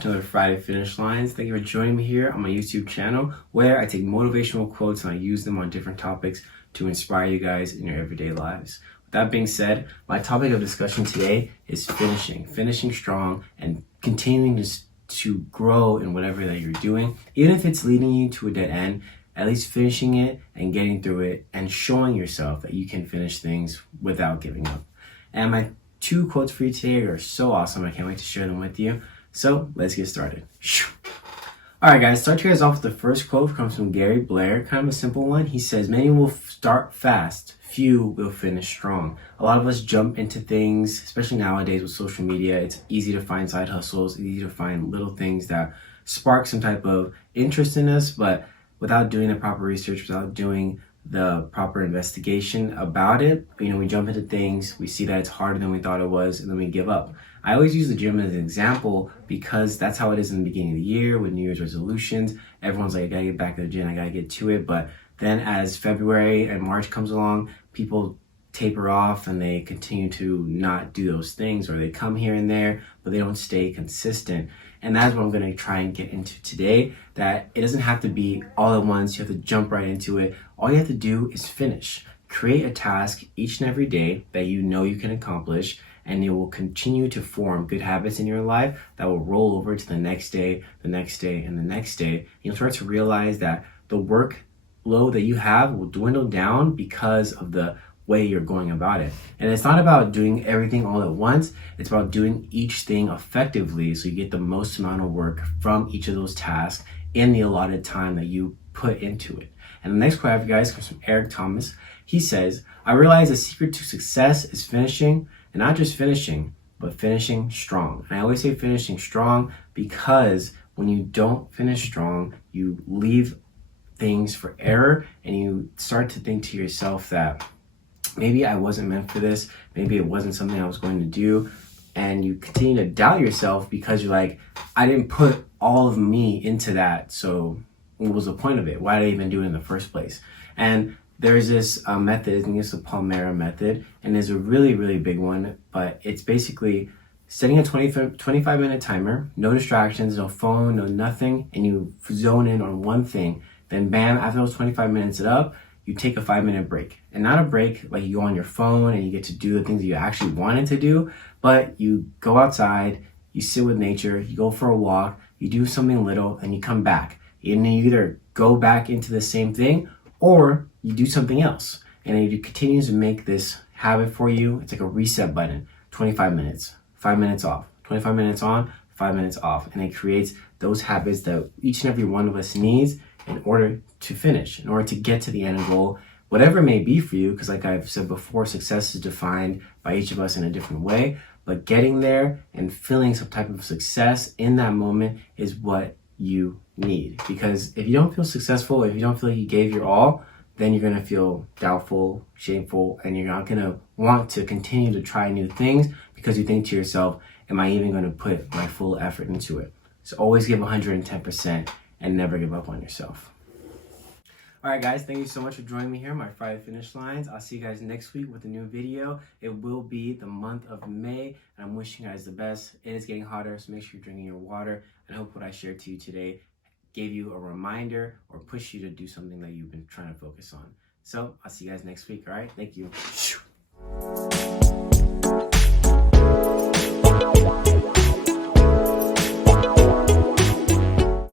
back to another Friday Finish Lines. Thank you for joining me here on my YouTube channel where I take motivational quotes and I use them on different topics to inspire you guys in your everyday lives. With that being said, my topic of discussion today is finishing strong and continuing to grow in whatever that you're doing. Even if it's leading you to a dead end, at least finishing it and getting through it and showing yourself that you can finish things without giving up. And my two quotes for you today are so awesome. I can't wait to share them with you. So let's get started. All right, guys, start you guys off with the first quote. Comes from Gary Blair, kind of a simple one. He says, "Many will start fast, few will finish strong." A lot of us jump into things, especially nowadays with social media. It's easy to find side hustles, easy to find little things that spark some type of interest in us, but without doing the proper research, without doing the proper investigation about it, we jump into things, we see that it's harder than we thought it was, and then we give up. I always use the gym as an example because that's how it is in the beginning of the year with New Year's resolutions. Everyone's like, I gotta get back to the gym, I gotta get to it. But then as February and March comes along, people taper off and they continue to not do those things, or they come here and there, but they don't stay consistent. And that's what I'm going to try and get into today, that it doesn't have to be all at once. You have to jump right into it. All you have to do is finish. Create a task each and every day that you know you can accomplish, and it will continue to form good habits in your life that will roll over to the next day, the next day, and the next day. You'll start to realize that the workload that you have will dwindle down because of the way you're going about it. And it's not about doing everything all at once. It's about doing each thing effectively so you get the most amount of work from each of those tasks in the allotted time that you put into it. And the next quote I have, you guys, comes from Eric Thomas. He says, "I realize the secret to success is finishing, and not just finishing, but finishing strong." And I always say finishing strong because when you don't finish strong, you leave things for error and you start to think to yourself that maybe I wasn't meant for this, maybe it wasn't something I was going to do, and you continue to doubt yourself because you're like, I didn't put all of me into that, so what was the point of it? Why did I even do it in the first place? And there's this method, I think it's the Palmera method, and there's a really, really big one, but it's basically setting a 25-minute timer, no distractions, no phone, no nothing, and you zone in on one thing. Then bam, after those 25 minutes up, you take a 5-minute break. And not a break like you go on your phone and you get to do the things that you actually wanted to do, but you go outside, you sit with nature, you go for a walk, you do something little, and you come back. And you either go back into the same thing or you do something else. And it continues to make this habit for you. It's like a reset button. 25 minutes, 5 minutes off, 25 minutes on, 5 minutes off. And it creates those habits that each and every one of us needs in order to finish, in order to get to the end goal, whatever it may be for you, because like I've said before, success is defined by each of us in a different way, but getting there and feeling some type of success in that moment is what you need. Because if you don't feel successful, if you don't feel like you gave your all, then you're going to feel doubtful, shameful, and you're not going to want to continue to try new things because you think to yourself, am I even going to put my full effort into it? So always give 110% and never give up on yourself. All right, guys, thank you so much for joining me here on my Friday Finish Lines. I'll see you guys next week with a new video. It will be the month of May, and I'm wishing you guys the best. It is getting hotter, so make sure you're drinking your water. And I hope what I shared to you today gave you a reminder or push you to do something that you've been trying to focus on. So I'll see you guys next week, all right? Thank you.